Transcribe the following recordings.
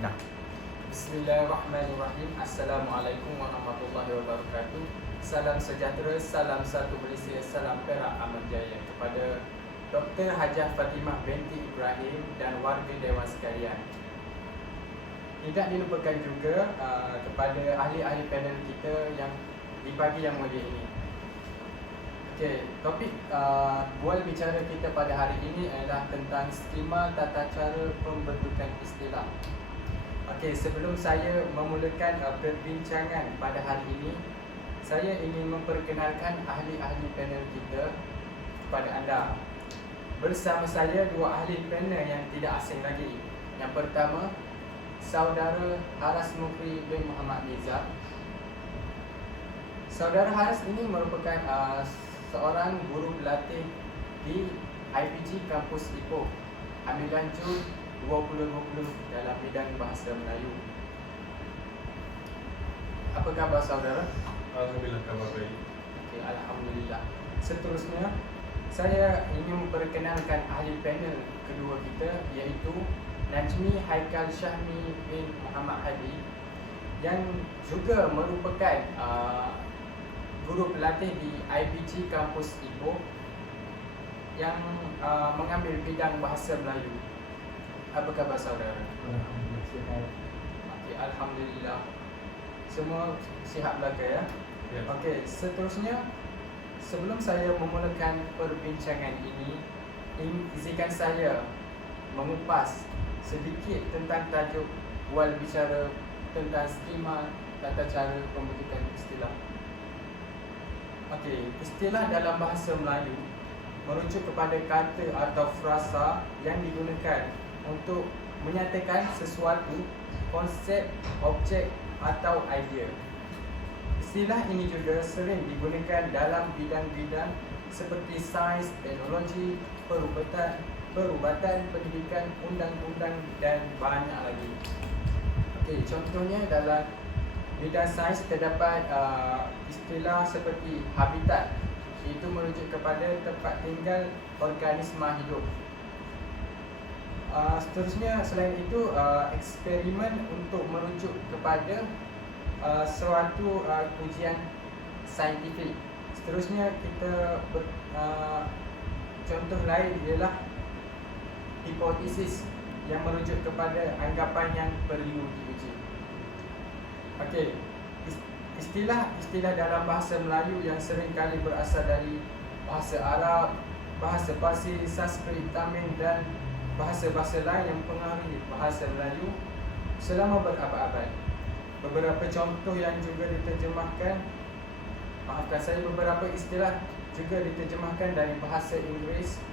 Nah, Bismillahirrahmanirrahim. Assalamualaikum warahmatullahi wabarakatuh. Salam sejahtera, salam satu Malaysia, salam Perak Amat Jaya kepada Dr. Hajah Fatimah binti Ibrahim dan warga Dewan sekalian. Tidak dilupakan juga kepada ahli-ahli panel kita yang di pagi yang mulia ini. Okey, topik bual bicara kita pada hari ini adalah tentang skema tata cara pembentukan istilah. Okey, sebelum saya memulakan perbincangan pada hari ini, saya ingin memperkenalkan ahli-ahli panel kita kepada anda. Bersama saya dua ahli panel yang tidak asing lagi. Yang pertama, Saudara Haras Mukri bin Muhammad Nizam. Saudara Haras ini merupakan seorang guru pelatih di IPG Kampus Ipoh, ambilan Jun 2020 dalam bidang bahasa Melayu. Apa khabar saudara? Alhamdulillah, khabar baik. Okay, Alhamdulillah. Seterusnya, saya ingin memperkenalkan ahli panel kedua kita, iaitu Najmi Haikal Syahmi bin Muhammad Hadi, yang juga merupakan guru pelatih di IPG Kampus Ipoh yang mengambil bidang bahasa Melayu. Apa khabar saudara? Alhamdulillah, sihat. Okay, Alhamdulillah. Semua sihat belaka ya? Ya. Okey, seterusnya, sebelum saya memulakan perbincangan ini, izinkan saya mengupas sedikit tentang tajuk bual bicara tentang skema tata cara pembentukan istilah. Okey, istilah dalam bahasa Melayu merujuk kepada kata atau frasa yang digunakan untuk menyatakan sesuatu, konsep, objek atau idea. Istilah ini juga sering digunakan dalam bidang-bidang seperti sains, teknologi, perubatan, pendidikan, undang-undang dan banyak lagi. Okey, contohnya dalam bidang sains terdapat istilah seperti habitat, iaitu merujuk kepada tempat tinggal organisma hidup. Seterusnya, selain itu, eksperimen untuk merujuk kepada suatu ujian saintifik. Seterusnya, contoh lain ialah hipotesis yang merujuk kepada anggapan yang perlu diuji. Okey, istilah dalam bahasa Melayu yang sering kali berasal dari bahasa Arab, bahasa Parsi, Sanskrit, Tamil dan bahasa-bahasa lain yang mempengaruhi bahasa Melayu selama berabad-abad. Beberapa contoh yang juga diterjemahkan, beberapa istilah juga diterjemahkan dari bahasa Inggeris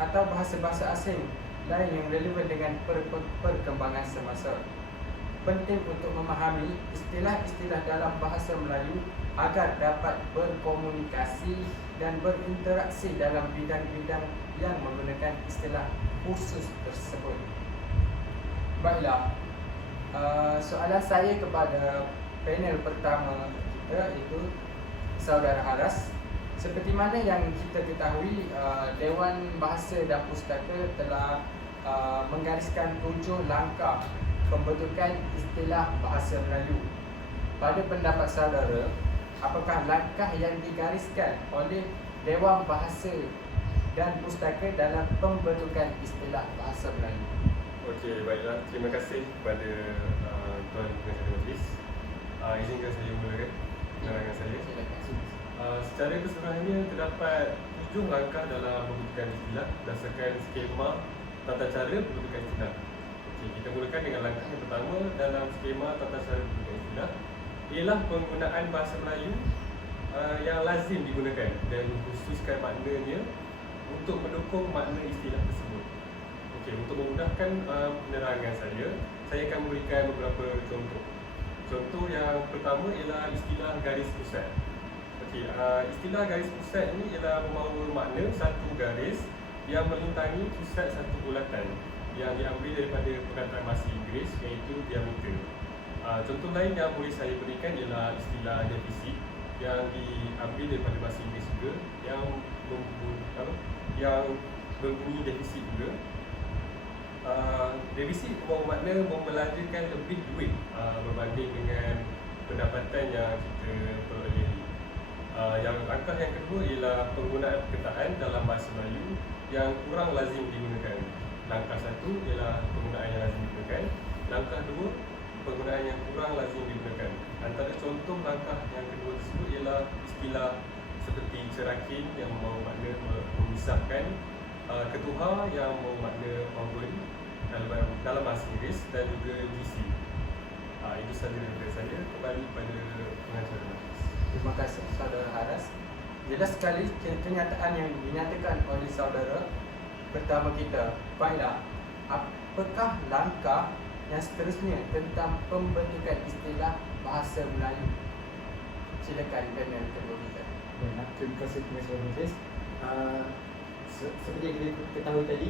atau bahasa-bahasa asing lain yang relevan dengan perkembangan semasa. Penting untuk memahami istilah-istilah dalam bahasa Melayu agar dapat berkomunikasi dan berinteraksi dalam bidang-bidang yang menggunakan istilah khusus tersebut. Baiklah, soalan saya kepada panel pertama kita iaitu Saudara Haras. Seperti mana yang kita ketahui, Dewan Bahasa dan Pustaka telah menggariskan 7 langkah pembentukan istilah bahasa Melayu. Pada pendapat saudara, apakah langkah yang digariskan oleh Dewan Bahasa dan Pustaka dalam pembentukan istilah bahasa Melayu? Okey, baiklah. Terima kasih kepada Tuan Pengacara Majlis. Izinkan saya mulakan penerangan saya. Secara keseluruhannya, terdapat 7 langkah dalam pembentukan istilah berdasarkan skema tata cara pembentukan istilah. Okey, kita mulakan dengan langkah yang pertama dalam skema tata cara pembentukan istilah, ialah penggunaan bahasa Melayu yang lazim digunakan dan khususkan maknanya untuk mendukung makna istilah tersebut. Okey, untuk memudahkan penerangan saya akan memberikan beberapa contoh. Contoh yang pertama ialah istilah garis pusat. Okey, istilah garis pusat ini ialah membawa makna satu garis yang melintangi pusat satu bulatan yang diambil daripada perkataan bahasa Inggeris, iaitu diameter. Contoh lain yang boleh saya berikan ialah istilah defisit yang diambil daripada bahasa Inggeris juga, yang berbunyi defisit juga. defisit bermakna membelanjakan lebih duit berbanding dengan pendapatan yang kita perolehi. Yang langkah yang kedua ialah penggunaan perkataan dalam bahasa Melayu yang kurang lazim digunakan. Langkah satu ialah penggunaan yang lazim digunakan. Langkah dua, penggunaan yang kurang lazim digunakan. Antara contoh langkah yang kedua tersebut ialah istilah seperti cerakin yang membawa makna memisahkan, ketuha yang membawa makna oven dalam bahasa Inggeris, dan juga GC. Itu sahaja daripada saya. Kembali pada pengacara. Terima kasih saudara Haras. Jelas sekali kenyataan yang dinyatakan oleh saudara pertama kita, Faila. Apakah langkah yang seterusnya tentang pembentukan istilah bahasa Melayu? Silakan panel kedua kita. Baiklah, terima kasih Tuan Majlis. Seperti yang kita ketahui tadi,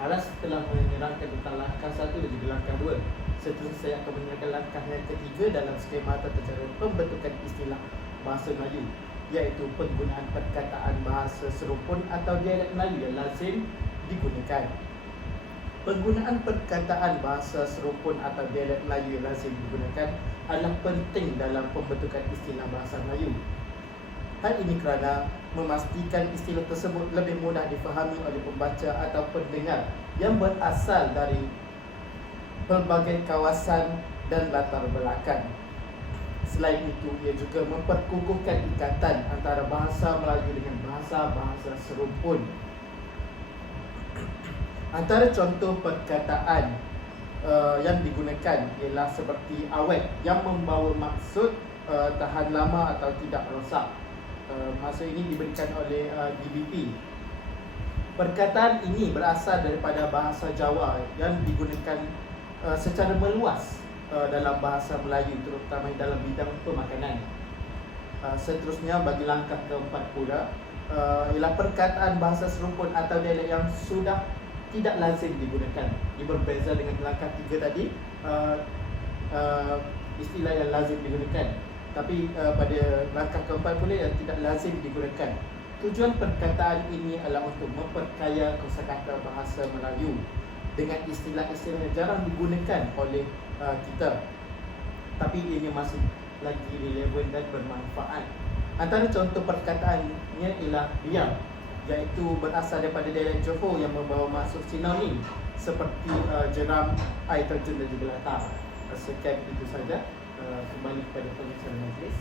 Haras telah menyerangkan tentang langkah 1 dan juga langkah 2. Seterusnya saya akan menyerangkan langkah yang ketiga dalam skema tata cara pembentukan istilah bahasa Melayu, iaitu penggunaan perkataan bahasa serupun atau dialek Melayu yang lazim digunakan. Penggunaan perkataan bahasa serupun atau dialek Melayu yang lazim digunakan adalah penting dalam pembentukan istilah bahasa Melayu. Hal ini kerana memastikan istilah tersebut lebih mudah difahami oleh pembaca atau pendengar yang berasal dari pelbagai kawasan dan latar belakang. Selain itu, ia juga memperkukuhkan ikatan antara bahasa Melayu dengan bahasa-bahasa serupun. Antara contoh perkataan yang digunakan ialah seperti awet yang membawa maksud tahan lama atau tidak rosak. Maksud ini diberikan oleh DBP. Perkataan ini berasal daripada bahasa Jawa yang digunakan secara meluas dalam bahasa Melayu, terutama dalam bidang pemakanan. Seterusnya, bagi langkah keempat pula ialah perkataan bahasa serupun atau dialek yang sudah tidak lazim digunakan. Ia berbeza dengan langkah 3 tadi, istilah yang lazim digunakan. Tapi pada langkah keempat pula yang tidak lazim digunakan. Tujuan perkataan ini adalah untuk memperkaya kosakata bahasa Melayu dengan istilah-istilah yang jarang digunakan oleh kita, tapi ianya masih lagi relevan dan bermanfaat. Antara contoh perkataannya ialah diam, iaitu berasal daripada dialek Johor yang membawa maksud sinonim seperti jeram, air terjun dan juga latar. Sekian itu saja. Kembali kepada pengacara majlis.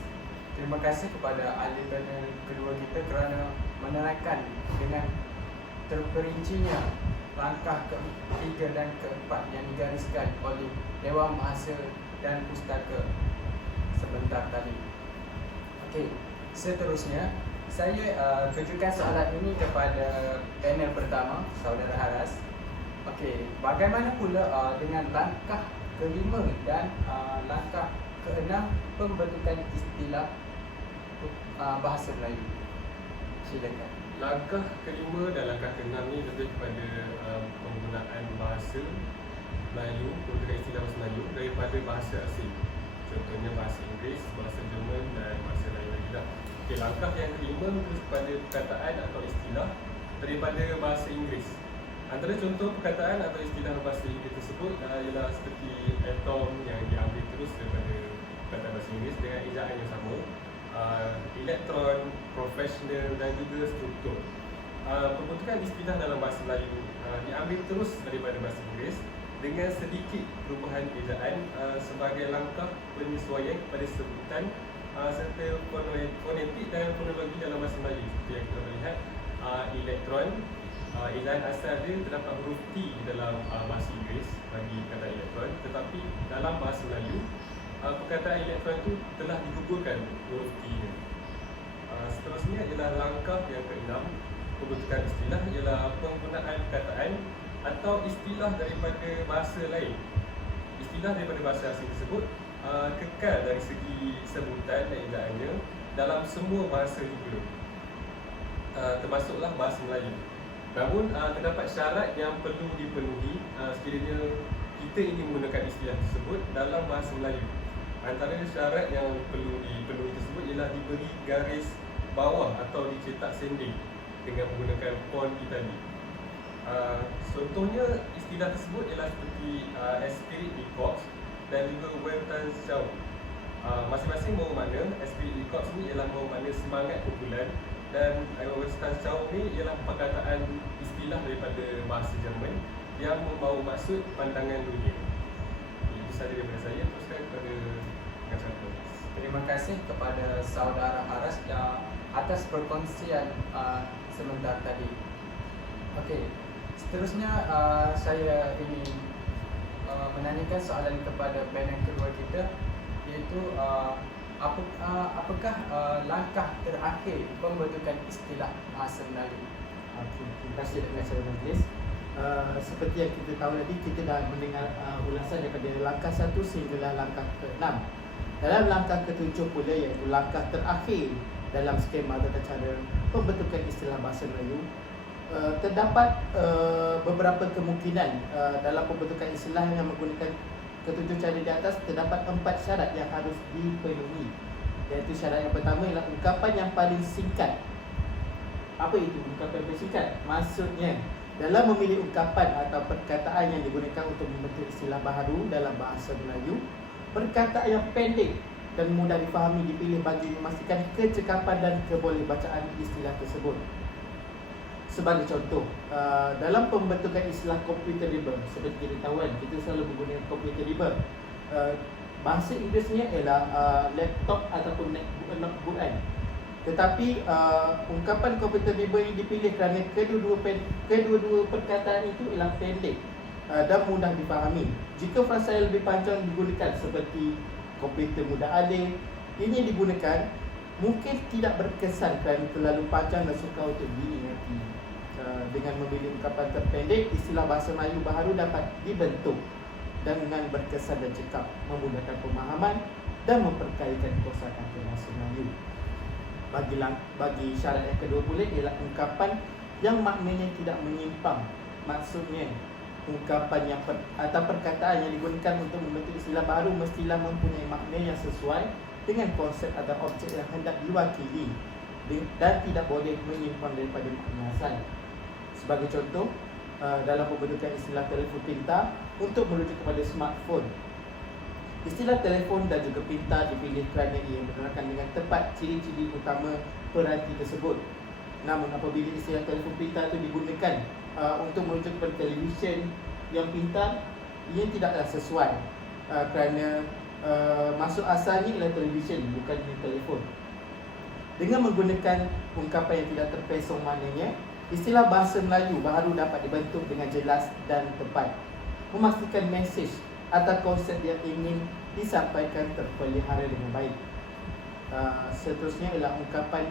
Terima kasih kepada ahli panel kedua kita kerana menerangkan dengan terperincinya langkah ketiga dan keempat yang digariskan oleh Dewan Bahasa dan Pustaka sebentar tadi. Okey, seterusnya saya tujukan soalan ini kepada panel pertama, saudara Haras. Okey, bagaimana pula dengan langkah kelima dan langkah keenam pembentukan istilah bahasa Melayu? Silakan. Langkah kelima dan langkah keenam ni lebih kepada penggunaan bahasa Melayu, penggunaan istilah bahasa Melayu daripada bahasa asing. Contohnya bahasa Inggeris, bahasa Jerman dan bahasa lain lagi lah. Okay, langkah yang kelima terus kepada perkataan atau istilah daripada bahasa Inggeris. Antara contoh perkataan atau istilah bahasa Inggeris tersebut ialah seperti atom yang diambil terus daripada perkataan bahasa Inggeris dengan ejaan yang sama, elektron, profesional dan juga struktur. Pembentukan istilah dalam bahasa Melayu diambil terus daripada bahasa Inggeris dengan sedikit perubahan ejaan sebagai langkah penyesuaian kepada sebutan serta fonetik dan fonologi dalam bahasa Melayu. Seperti yang kita melihat, elektron, ejaan asal dia terdapat huruf T di dalam bahasa Inggeris bagi kata elektron, tetapi dalam bahasa Melayu perkataan elektron itu telah digugurkan huruf T nya. Seterusnya ialah langkah yang keenam pembentukan istilah ialah penggunaan perkataan atau istilah daripada bahasa lain. Istilah daripada bahasa asing tersebut kekal dari segi sebutan dan ejaannya dalam semua bahasa juga, termasuklah bahasa Melayu. Namun terdapat syarat yang perlu dipenuhi sekiranya kita ingin menggunakan istilah tersebut dalam bahasa Melayu. Antara syarat yang perlu dipenuhi tersebut ialah diberi garis bawah atau dicetak sending dengan menggunakan font Itali. Contohnya istilah tersebut ialah seperti esprit de corps dan juga Weltanschauung. Masing-masing bawa makna. Esprit de corps ni ialah bawa makna semangat kumpulan, dan Weltanschauung ni ialah perkataan istilah daripada bahasa Jerman yang membawa maksud pandangan dunia. Itu sahaja daripada saya. Teruskan kepada pengacara. Terima kasih kepada saudara Haras atas perkongsian sebentar tadi. Okey, seterusnya saya ingin menanyakan soalan kepada panel kedua kita, iaitu apakah langkah terakhir pembentukan istilah bahasa Melayu? Okey, terima kasih Pengacara Majlis. Seperti yang kita tahu tadi, kita dah mendengar ulasan daripada langkah 1 sehinggalah langkah ke-6. Dalam langkah ke-7 pula, iaitu langkah terakhir dalam skema tata cara pembentukan istilah bahasa Melayu, terdapat beberapa kemungkinan dalam pembentukan istilah yang menggunakan ketujuh cara di atas. Terdapat 4 syarat yang harus dipenuhi, iaitu syarat yang pertama ialah ungkapan yang paling singkat. Apa itu ungkapan paling singkat? Maksudnya, dalam memilih ungkapan atau perkataan yang digunakan untuk membentuk istilah baharu dalam bahasa Melayu, perkataan yang pendek dan mudah difahami dipilih bagi memastikan kecekapan dan kebolehbacaan istilah tersebut. Sebagai contoh, dalam pembentukan istilah computer riba, seperti kita tahu kan, kita selalu menggunakan computer riba. Bahasa Inggerisnya ialah laptop ataupun notebook kan. Tetapi ungkapan komputer riba ini dipilih kerana kedua-dua perkataan itu ialah pendek dan mudah dipahami. Jika frasa yang lebih panjang digunakan seperti komputer mudah alih, ini digunakan mungkin tidak berkesan kerana terlalu panjang dan sukar untuk diingati. Dengan memilih ungkapan terpendek, istilah bahasa Melayu baharu dapat dibentuk dengan berkesan dan cekap, memudahkan pemahaman dan memperkayakan kosakata bahasa Melayu. Bagi syarat yang kedua pula ialah ungkapan yang maknanya tidak menyimpang. Maksudnya, ungkapan atau perkataan yang digunakan untuk membentuk istilah baru mestilah mempunyai makna yang sesuai dengan konsep atau objek yang hendak diwakili dan tidak boleh menyimpang daripada makna asal. Sebagai contoh, dalam pembentukan istilah telefon pintar untuk merujuk kepada smartphone, istilah telefon dan juga pintar dipilih kerana ia menerangkan dengan tepat ciri-ciri utama peranti tersebut. Namun apabila istilah telefon pintar itu digunakan untuk merujuk kepada televisyen yang pintar, ia tidaklah sesuai kerana maksud asalnya ialah televisyen, bukan telefon. Dengan menggunakan ungkapan yang tidak terpesong maknanya, istilah bahasa Melayu baharu dapat dibentuk dengan jelas dan tepat, memastikan mesej atau konsep yang ingin disampaikan terpelihara dengan baik. Seterusnya ialah ungkapan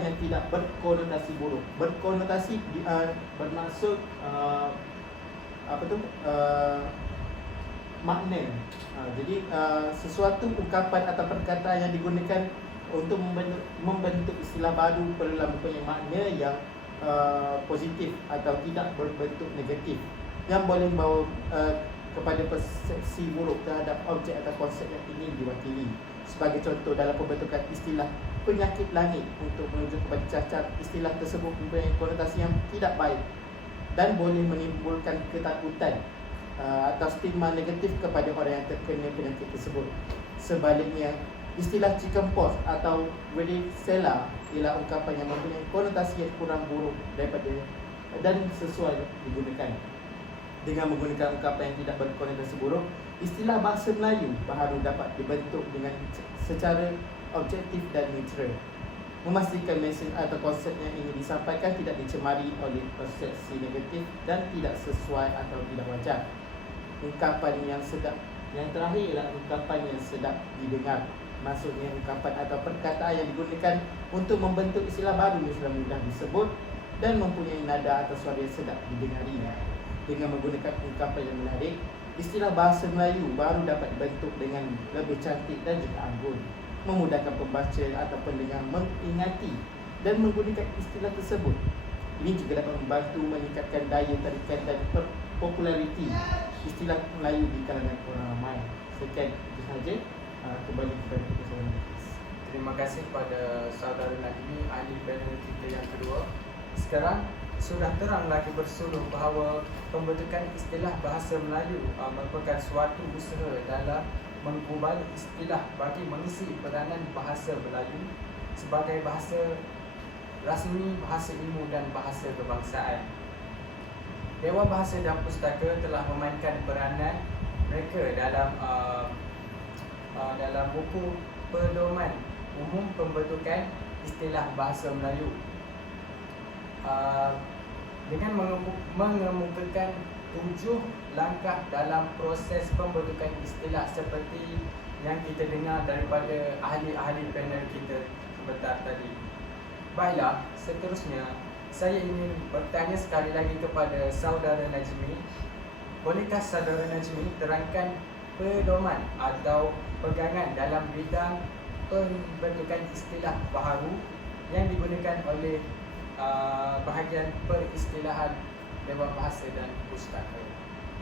yang tidak berkonotasi buruk. Berkonotasi bermaksud makna. Jadi sesuatu ungkapan atau perkataan yang digunakan untuk membentuk istilah baru perlulah mempunyai makna yang positif atau tidak berbentuk negatif, yang boleh membawa kepada persepsi buruk terhadap objek atau konsep yang ingin diwakili. Sebagai contoh, dalam pembentukan istilah penyakit langit untuk merujuk kepada cacar, istilah tersebut mempunyai konotasi yang tidak baik dan boleh menimbulkan ketakutan atau stigma negatif kepada orang yang terkena penyakit tersebut. Sebaliknya, istilah chickenpox atau varicella ialah ungkapan yang mempunyai konotasi yang kurang buruk daripada dan sesuai digunakan. Dengan menggunakan ungkapan yang tidak berkonotasi buruk, istilah bahasa Melayu baharu dapat dibentuk dengan secara objektif dan neutral, memastikan mesej atau konsep yang ingin disampaikan tidak dicemari oleh persepsi negatif dan tidak sesuai atau tidak wajar. Ungkapan yang sedap yang terakhir ialah ungkapan yang sedap didengar. Maksudnya, ungkapan atau perkataan yang digunakan untuk membentuk istilah baru mestilah mudah disebut dan mempunyai nada atau suara yang sedap didengari. Dengan menggunakan ungkapan yang menarik, istilah bahasa Melayu baru dapat dibentuk dengan lebih cantik dan juga anggun, memudahkan pembaca atau pendengar mengingati dan menggunakan istilah tersebut. Ini juga dapat membantu meningkatkan daya tarikan dan populariti istilah Melayu di kalangan orang ramai. Sekian itu sahaja. Kembali kepada kita semua. Terima kasih kepada saudara Najmi, ahli panel kita yang kedua. Sekarang sudah terang lagi bersuluh bahawa pembentukan istilah bahasa Melayu merupakan suatu usaha dalam mengubah istilah bagi mengisi peranan bahasa Melayu sebagai bahasa rasmi, bahasa ilmu dan bahasa kebangsaan. Dewan Bahasa dan Pustaka telah memainkan peranan mereka dalam buku pedoman umum pembentukan istilah bahasa Melayu dengan mengemukakan 7 langkah dalam proses pembentukan istilah seperti yang kita dengar daripada ahli-ahli panel kita sebentar tadi. Baiklah, seterusnya saya ingin bertanya sekali lagi kepada saudara Najmi. Bolehkah saudara Najmi terangkan pedoman atau pegangan dalam bidang pembentukan istilah baharu yang digunakan oleh bahagian peristilahan Dewan Bahasa dan Pustaka?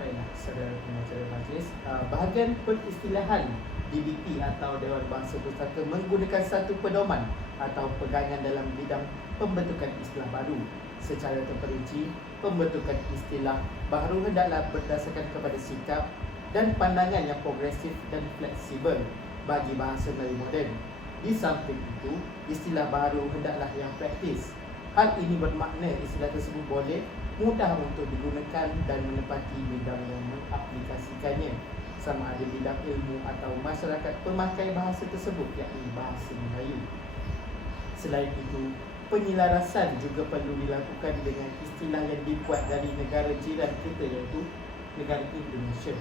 Baiklah, saudara pengacara majlis, bahagian peristilahan DBP atau Dewan Bahasa Pustaka menggunakan satu pedoman atau pegangan dalam bidang pembentukan istilah baru. Secara terperinci, pembentukan istilah baru hendaklah berdasarkan kepada sikap dan pandangan yang progresif dan fleksibel bagi bahasa Melayu moden. Di samping itu, istilah baru hendaklah yang praktis. Hal ini bermakna istilah tersebut boleh mudah untuk digunakan dan menepati bidang yang mengaplikasikannya, sama ada bidang ilmu atau masyarakat pemakai bahasa tersebut, yakni bahasa Melayu. Selain itu, penyelarasan juga perlu dilakukan dengan istilah yang dibuat dari negara jiran kita, iaitu negara Indonesia.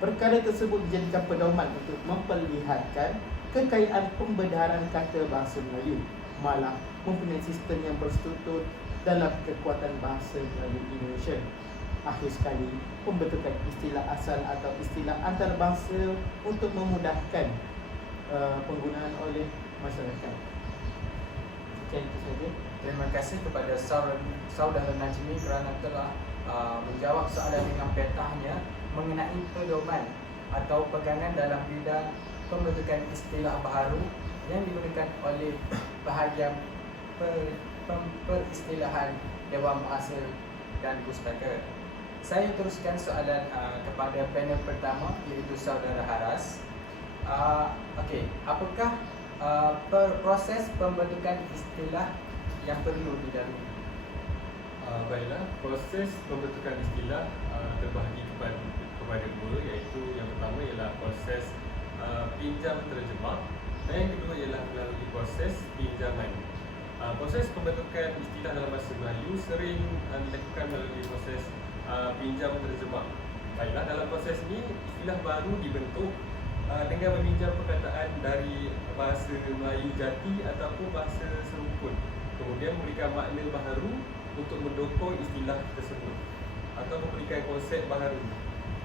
Perkara tersebut dijadikan pedoman untuk memperlihatkan kekayaan pembedaran kata bahasa Melayu, malah mempunyai sistem yang berstruktur dalam kekuatan bahasa Melayu Indonesia. Akhir sekali, pembentukan istilah asal atau istilah antarabangsa untuk memudahkan penggunaan oleh masyarakat. Sekian itu saja. Terima kasih kepada saudara Najmi kerana telah menjawab soalan dengan petahnya mengenai pedoman atau pegangan dalam bidang pembentukan istilah baharu yang digunakan oleh bahagian peristilahan Dewan Bahasa dan Pustaka. Saya teruskan soalan kepada panel pertama, iaitu saudara Haras. Apakah proses pembentukan istilah yang perlu dilalui? Baiklah, proses pembentukan istilah terbahagi kepada dua, iaitu yang pertama ialah proses pinjam terjemah dan yang kedua ialah melalui proses pinjaman. Proses pembentukan istilah dalam bahasa Melayu sering dilakukan melalui proses pinjam terjemah. Baiklah, dalam proses ini istilah baru dibentuk dengan meminjam perkataan dari bahasa Melayu jati ataupun bahasa seruput, kemudian memberikan makna baharu untuk mendokong istilah tersebut atau memberikan konsep baharu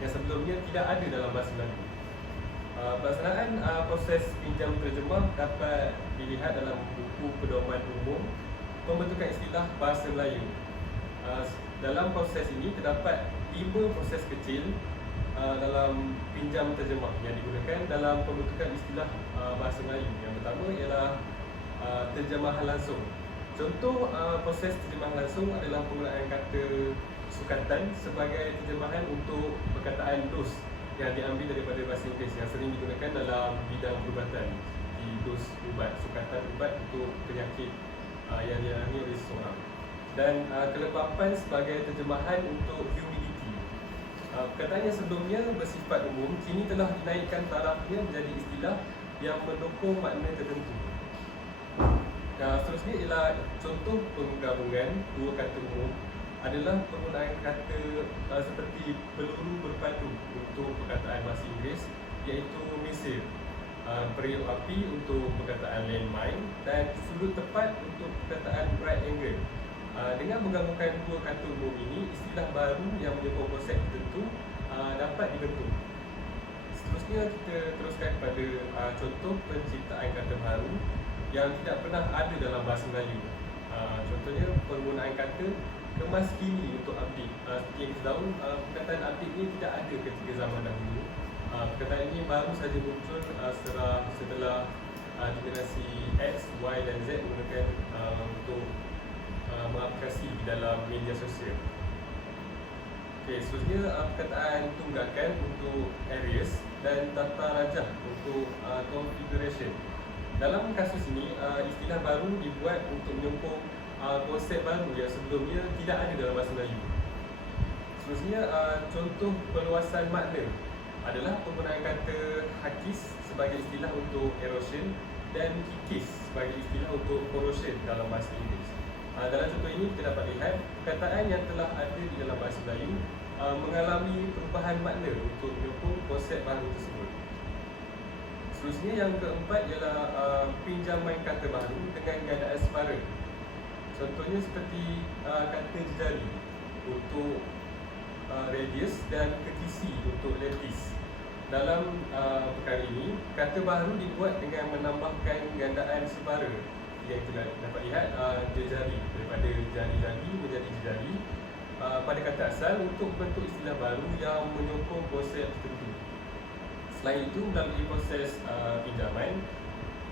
yang sebelumnya tidak ada dalam bahasa Melayu. Pelaksanaan proses pinjam terjemah dapat dilihat dalam buku pedoman umum pembentukan istilah bahasa Melayu. Dalam proses ini terdapat 5 proses kecil dalam pinjam terjemah yang digunakan dalam pembentukan istilah bahasa Melayu. Yang pertama ialah terjemahan langsung. Contoh proses terjemahan langsung adalah penggunaan kata sukatan sebagai terjemahan untuk perkataan dos yang diambil daripada bahasa Inggeris yang sering digunakan dalam bidang perubatan, seperti dos ubat, sukatan ubat untuk penyakit yang dialami oleh seseorang, dan kelepapan sebagai terjemahan untuk humidity. Perkataan yang sebelumnya bersifat umum kini telah dinaikkan tarafnya menjadi istilah yang mendukung makna tertentu. Seterusnya ialah contoh penggabungan dua kata umum adalah penggunaan kata seperti peluru berpadu untuk perkataan bahasa Inggeris, iaitu missile, periuk api untuk perkataan landmine, dan sudut tepat untuk perkataan right angle. Dengan menggabungkan dua kata umum ini, istilah baru yang menyokong konsep tertentu dapat dibentuk. Seterusnya kita teruskan kepada contoh penciptaan kata baru yang tidak pernah ada dalam bahasa Melayu. Contohnya penggunaan kata kemas kini untuk update. Seperti yang kita tahu, perkataan update ini tidak ada ketika zaman dahulu. Perkataan ini baru saja muncul setelah generasi X, Y dan Z menggunakan untuk mengaplikasi di dalam media sosial. Okey, seterusnya perkataan tunggakan untuk areas dan tata rajah untuk configuration. Dalam kasus ini, istilah baru dibuat untuk menyokong konsep baru yang sebelumnya tidak ada dalam bahasa Melayu. Seterusnya, contoh perluasan makna adalah penggunaan kata hakis sebagai istilah untuk erosion dan kikis sebagai istilah untuk corrosion dalam bahasa Inggeris. Dalam contoh ini kita dapat lihat perkataan yang telah ada di dalam bahasa Melayu mengalami perubahan makna untuk menyokong konsep baru tersebut. Seterusnya yang keempat ialah pinjaman kata baru dengan gandaan separa. Contohnya seperti kata jejari untuk radius dan ketisi untuk lattice. Dalam perkara ini, kata baru dibuat dengan menambahkan gandaan separa yang kita dapat lihat jejari daripada jari-jari menjadi jejari pada kata asal untuk bentuk istilah baru yang menyokong konsep tertentu. Selain itu, melalui proses pinjaman,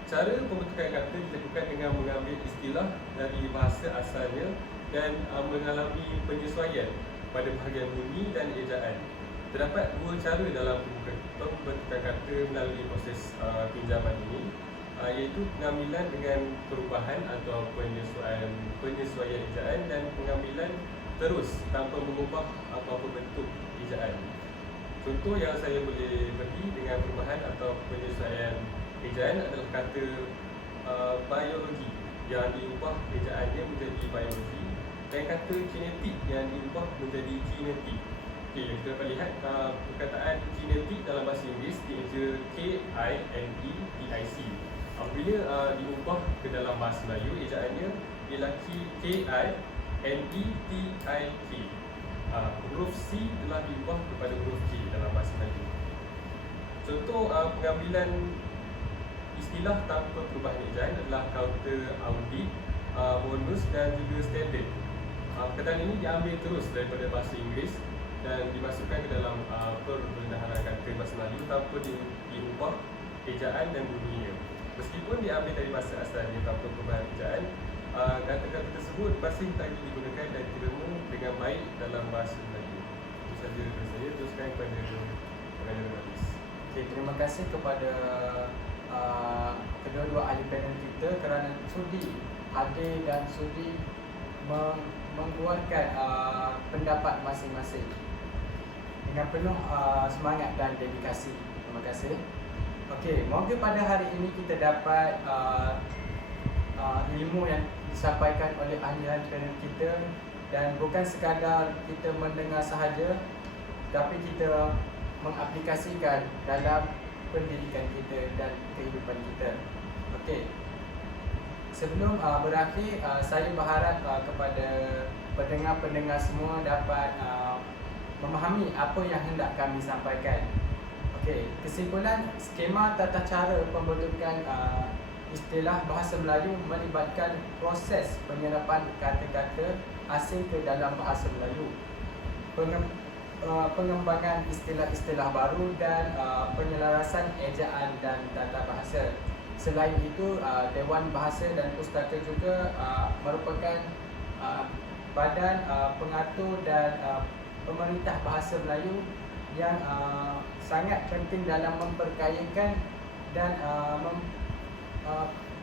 cara pembentukan kata dilakukan dengan mengambil istilah dari bahasa asalnya dan mengalami penyesuaian pada bahagian bunyi dan ejaan. Terdapat dua cara dalam pembentukan kata melalui proses pinjaman ini, iaitu pengambilan dengan perubahan atau penyesuaian ejaan dan pengambilan terus tanpa mengubah apa-apa bentuk ejaan. Contoh yang saya boleh beri dengan perubahan atau penyesuaian ejaan adalah kata biologi yang diubah ejaannya menjadi biologi dan kata kinetik yang diubah menjadi kinetik. Okey, kita dapat lihat perkataan kinetik dalam bahasa Inggeris dieja K-I-N-E-T-I-C. Apabila diubah ke dalam bahasa Melayu, ejaannya ialah K-I-N-E-T-I-K. Huruf C telah diubah kepada huruf K dalam bahasa Melayu. Contoh pengambilan istilah tanpa perubahan ejaan adalah counter, audit, bonus dan juga standard. Perkataan ini diambil terus daripada bahasa Inggeris dan dimasukkan ke dalam perbendaharaan kata bahasa Melayu tanpa diubah ejaan dan bunyinya. Meskipun diambil dari bahasa asalnya tanpa perubahan ejaan, kata-kata tersebut masih lagi digunakan dan diterima dengan baik dalam bahasa Melayu. Itu sahaja dari saya. Teruskan kepada pengajar Manis. Okay, terima kasih kepada kedua-dua ahli panel kita kerana sudi hadir dan sudi mengeluarkan pendapat masing-masing dengan penuh semangat dan dedikasi. Terima kasih. Okey, moga pada hari ini kita dapat ilmu yang disampaikan oleh ahli-ahli panel kita dan bukan sekadar kita mendengar sahaja, tapi kita mengaplikasikan dalam pendidikan kita dan kehidupan kita. Okey. Sebelum berakhir, saya berharap kepada pendengar-pendengar semua dapat memahami apa yang hendak kami sampaikan. Okey, kesimpulan, skema tata cara pembentukan istilah bahasa Melayu melibatkan proses penyerapan kata-kata asing ke dalam bahasa Melayu, pengembangan istilah-istilah baru dan penyelarasan ejaan dan tata bahasa. Selain itu, Dewan Bahasa dan Pustaka juga merupakan badan pengatur dan pemerintah bahasa Melayu yang sangat penting dalam memperkayakan dan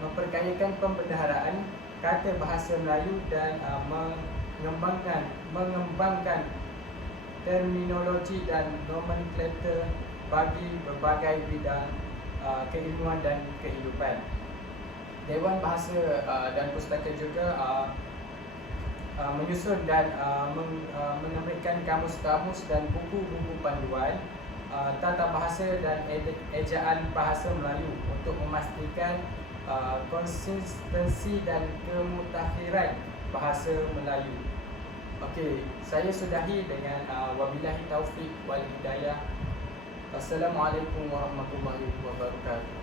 memperkayakan pembendaharaan kata bahasa Melayu dan mengembangkan terminologi dan nomenklatur bagi berbagai bidang keilmuan dan kehidupan. Dewan Bahasa dan Pustaka juga menyusun dan menerbitkan kamus-kamus dan buku-buku panduan tata bahasa dan ejaan bahasa Melayu untuk memastikan konsistensi dan kemutakhiran bahasa Melayu. Okey, saya sudahi dengan wabillahi taufik wal hidayah. Assalamualaikum warahmatullahi wabarakatuh.